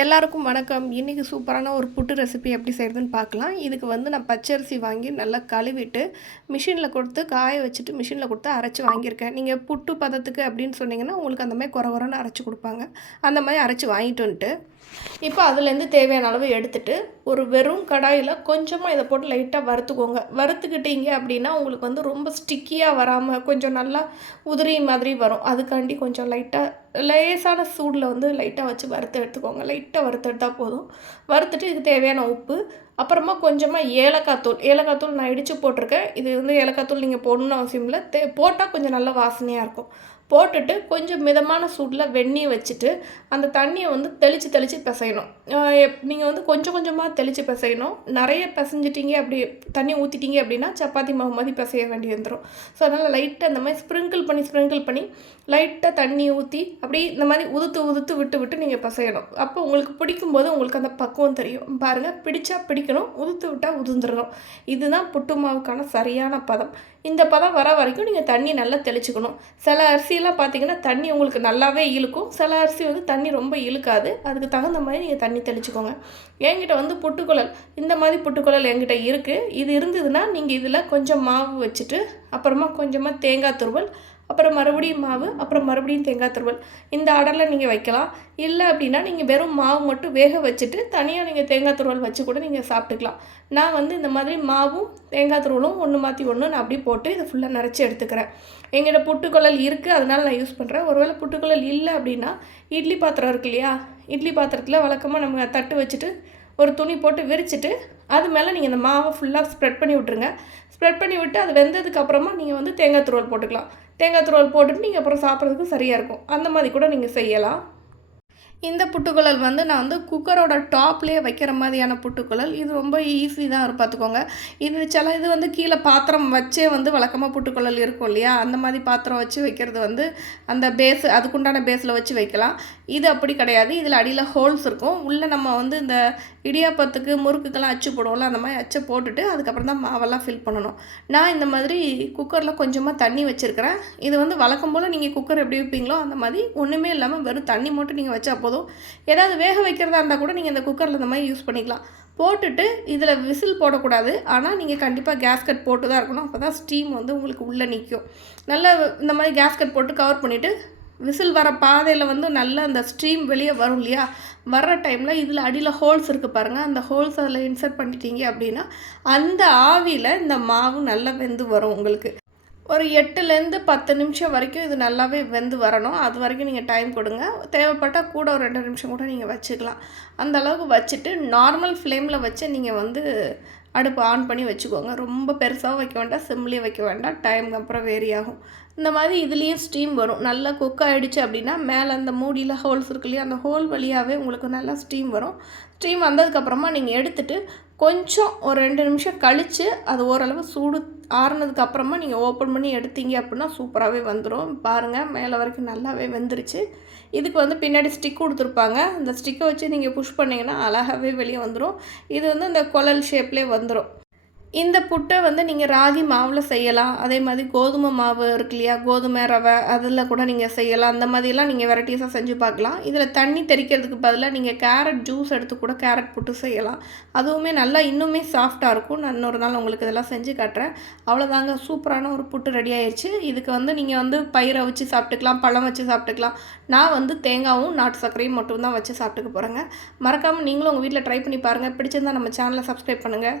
எல்லாருக்கும் வணக்கம். இன்றைக்கி சூப்பரான ஒரு புட்டு ரெசிபி எப்படி செய்கிறதுன்னு பார்க்கலாம். இதுக்கு வந்து நான் பச்சரிசி வாங்கி நல்லா கழுவிட்டு மிஷினில் கொடுத்து காய வச்சுட்டு மிஷினில் கொடுத்து அரைச்சி வாங்கியிருக்கேன். நீங்கள் புட்டு பதத்துக்கு அப்படின்னு சொன்னீங்கன்னா உங்களுக்கு அந்த மாதிரி குறை குறைன்னு அரைச்சி கொடுப்பாங்க. அந்த மாதிரி அரைச்சி வாங்கிட்டு வந்துட்டு இப்போ அதுலேருந்து தேவையான அளவு எடுத்துகிட்டு ஒரு வெறும் கடாயில் கொஞ்சமாக இதை போட்டு லைட்டாக வறுத்துக்கோங்க. வறுத்துக்கிட்டீங்க அப்படின்னா உங்களுக்கு வந்து ரொம்ப ஸ்டிக்கியாக வராமல் கொஞ்சம் நல்லா உதிரி மாதிரி வரும். அதுக்காண்டி கொஞ்சம் லைட்டாக லேசான சூடில் வந்து லைட்டாக வச்சு வறுத்து எடுத்துக்கோங்க. லைட்டாக வறுத்து எடுத்தால் போதும். வறுத்துட்டு இதுக்கு தேவையான உப்பு அப்புறமா கொஞ்சமாக ஏலக்காய் தூள். ஏலக்காய் தூள் நான் இடித்து போட்டிருக்கேன். இது வந்து ஏலக்காய் தூள் நீங்கள் போடணும்னு அவசியம் இல்லை. தே போட்டால் கொஞ்சம் நல்ல வாசனையாக இருக்கும். போட்டுட்டு கொஞ்சம் மிதமான சூடில் வெந்நீர் வச்சுட்டு அந்த தண்ணியை வந்து தெளித்து தெளித்து பிசையணும். நீங்கள் வந்து கொஞ்சம் கொஞ்சமாக தெளித்து பிசையணும். நிறைய பிசைஞ்சிட்டிங்க அப்படி தண்ணி ஊற்றிட்டீங்க அப்படின்னா சப்பாத்தி மாவு மாதிரி பிசைய வேண்டி வந்துடும் ஸோ அதனால் லைட்டாக அந்த மாதிரி ஸ்ப்ரிங்கிள் பண்ணி ஸ்ப்ரிங்கிள் பண்ணி லைட்டாக தண்ணி ஊற்றி அப்படி இந்த மாதிரி உதுத்து உதுத்து விட்டு விட்டு நீங்கள் பிசையணும். அப்போ உங்களுக்கு பிடிக்கும்போது உங்களுக்கு அந்த பக்குவம் தெரியும். பாருங்கள் பிடிச்சா பிடிக்கணும் உதுத்து விட்டால் உதிர்ந்துடணும் இதுதான் புட்டு மாவுக்கான சரியான பதம். இந்த பதம் வர வரைக்கும் நீங்கள் தண்ணி நல்லா தெளிச்சுக்கணும். சில அரிசியெல்லாம் பார்த்தீங்கன்னா தண்ணி உங்களுக்கு நல்லாவே இழுக்கும். சில அரிசி வந்து தண்ணி ரொம்ப இழுக்காது. அதுக்கு தகுந்த மாதிரி நீங்கள் தண்ணி தெளிச்சுக்கோங்க. என்கிட்ட வந்து புட்டுக்குழல் இந்த மாதிரி புட்டுக்குழல் என்கிட்ட இருக்குது இது இருந்ததுன்னா நீங்கள் இதில் கொஞ்சம் மாவு வச்சுட்டு அப்புறமா கொஞ்சமாக தேங்காய் துருவல் அப்புறம் மறுபடியும் மாவு அப்புறம் மறுபடியும் தேங்காய் துருவல். இந்த ஆர்டரில் நீங்கள் வைக்கலாம். இல்லை அப்படின்னா நீங்கள் வெறும் மாவு மட்டும் வேக வச்சுட்டு தனியாக நீங்கள் தேங்காய் துருவல் வச்சு கூட நீங்கள் சாப்பிட்டுக்கலாம். நான் வந்து இந்த மாதிரி மாவும் தேங்காய் துருவலும் ஒன்று மாற்றி ஒன்று நான் அப்படியே போட்டு இதை ஃபுல்லாக நிறச்சி எடுத்துக்கிறேன். எங்கிட்ட புட்டுக்குழல் இருக்குது அதனால் நான் யூஸ் பண்ணுறேன் ஒருவேளை புட்டுக்குழல் இல்லை அப்படின்னா இட்லி பாத்திரம் இருக்கு இல்லையா? இட்லி பாத்திரத்தில் வழக்கமாக நம்ம தட்டு வச்சுட்டு ஒரு துணி போட்டு விரிச்சிட்டு அது மேலே நீங்கள் இந்த மாவை ஃபுல்லாக ஸ்ப்ரெட் பண்ணி விட்ருங்க ஸ்ப்ரெட் பண்ணி விட்டு அது வெந்ததுக்கப்புறமா நீங்கள் வந்து தேங்காய் துருவல் போட்டுக்கலாம். தேங்காய் துருவல் போட்டுட்டு நீங்கள் அப்புறம் சாப்பிட்றதுக்கு சரியாக இருக்கும். அந்த மாதிரி கூட நீங்கள் செய்யலாம். இந்த புட்டுக்குழல் வந்து நான் வந்து குக்கரோட டாப்லேயே வைக்கிற மாதிரியான புட்டுக்குழல். இது ரொம்ப ஈஸி தான் பார்த்துக்கோங்க. இது சில இது வந்து கீழே பாத்திரம் வச்சே வந்து வழக்கமாக புட்டுக்குழல் இருக்கும் இல்லையா? அந்த மாதிரி பாத்திரம் வச்சு வைக்கிறது வந்து அந்த பேஸ் அதுக்குண்டான பேஸில் வச்சு வைக்கலாம். இது அப்படி கிடையாது. இதில் அடியில் ஹோல்ஸ் இருக்கும். உள்ளே நம்ம வந்து இந்த இடியாப்பத்துக்கு முறுக்குக்கெல்லாம் அச்சு போடுவோம்ல அந்த மாதிரி அச்சை போட்டுட்டு அதுக்கப்புறம் தான் மாவெல்லாம் ஃபில் பண்ணணும். நான் இந்த மாதிரி குக்கரில் கொஞ்சமாக தண்ணி வச்சுருக்கிறேன். இது வந்து வழக்கம் போல் நீங்கள் குக்கர் எப்படி வைப்பீங்களோ அந்த மாதிரி ஒன்றுமே இல்லாமல் வெறும் தண்ணி மட்டும் நீங்கள் வச்சா போதும் ஏதாவது வேக வைக்கிறதா இருந்தால் கூட நீங்கள் இந்த குக்கரில் இந்த மாதிரி யூஸ் பண்ணிக்கலாம். போட்டுட்டு இதில் விசில் போடக்கூடாது. ஆனால் நீங்கள் கண்டிப்பாக கேஸ்கட் போட்டு தான் இருக்கணும். அப்போ தான் ஸ்டீம் வந்து உங்களுக்கு உள்ளே நிற்கும் நல்லா இந்த மாதிரி கேஸ்கட் போட்டு கவர் பண்ணிவிட்டு விசில் வர பாதையில் வந்து நல்லா அந்த ஸ்ட்ரீம் வெளியே வரும் இல்லையா? வர்ற டைமில் இதில் அடியில் ஹோல்ஸ் இருக்குது பாருங்கள் அந்த ஹோல்ஸ் அதில் இன்சர்ட் பண்ணிட்டீங்க அப்படின்னா அந்த ஆவியில் இந்த மாவு நல்லா வெந்து வரும் உங்களுக்கு. ஒரு எட்டுலேருந்து பத்து நிமிஷம் வரைக்கும் இது நல்லாவே வெந்து வரணும். அது வரைக்கும் நீங்கள் டைம் கொடுங்க. தேவைப்பட்டால் கூட ஒரு ரெண்டு நிமிஷம் கூட நீங்கள் வச்சுக்கலாம். அந்த அளவுக்கு வச்சுட்டு நார்மல் ஃப்ளேமில் வச்சு நீங்கள் வந்து அடுப்பு ஆன் பண்ணி வச்சுக்கோங்க. ரொம்ப பெருசாகவும் வைக்க வேண்டாம் சிம்லேயும் வைக்க வேண்டாம். டைம் அப்புறம் வேரி ஆகும். இந்த மாதிரி இதுலேயும் ஸ்டீம் வரும். நல்லா குக் ஆகிடுச்சு அப்படின்னா மேலே அந்த மூடியில் ஹோல்ஸ் இருக்கு இல்லையா அந்த ஹோல் வழியாகவே உங்களுக்கு நல்லா ஸ்டீம் வரும். ஸ்டீம் வந்ததுக்கப்புறமா நீங்கள் எடுத்துகிட்டு கொஞ்சம் ஒரு ரெண்டு நிமிஷம் கழித்து அது ஓரளவு சூடு ஆறுனதுக்கு அப்புறமா நீங்கள் ஓப்பன் பண்ணி எடுத்தீங்க அப்படின்னா சூப்பராகவே வந்துடும் பாருங்கள் மேலே வரைக்கும் நல்லாவே வெந்துருச்சு. இதுக்கு வந்து பின்னாடி ஸ்டிக் கொடுத்துருப்பாங்க. அந்த ஸ்டிக்கை வச்சு நீங்கள் புஷ் பண்ணிங்கன்னா அழகாகவே வெளியே வந்துடும் இது வந்து இந்த குழல் ஷேப்லேயே வந்துடும் இந்த புட்டை வந்து நீங்கள் ராகி மாவில் செய்யலாம். அதே மாதிரி கோதுமை மாவு இருக்கு இல்லையா? கோதுமை ரவை அதில் கூட நீங்கள் செய்யலாம். அந்த மாதிரிலாம் நீங்கள் வெரைட்டிஸாக செஞ்சு பார்க்கலாம். இதில் தண்ணி தெளிக்கிறதுக்கு பதிலாக நீங்கள் கேரட் ஜூஸ் எடுத்து கூட கேரட் புட்டு செய்யலாம். அதுவுமே நல்லா இன்னுமே சாஃப்டாக இருக்கும். நான் இன்னொரு நாள் உங்களுக்கு இதெல்லாம் செஞ்சு காட்டுறேன். அவ்வளோதாங்க. சூப்பரான ஒரு புட்டு ரெடி ஆயிடுச்சு இதுக்கு வந்து நீங்கள் வந்து பயிரை வச்சு சாப்பிட்டுக்கலாம் பழம் வச்சு சாப்பிட்டுக்கலாம். நான் வந்து தேங்காவும் நாட்டு சர்க்கரையும் மட்டும்தான் வச்சு சாப்பிட்டுக்க போகிறேங்க மறக்காமல் நீங்களும் உங்கள் வீட்டில் ட்ரை பண்ணி பாருங்கள் பிடிச்சிருந்தா நம்ம சேனலை சப்ஸ்கிரைப் பண்ணுங்கள்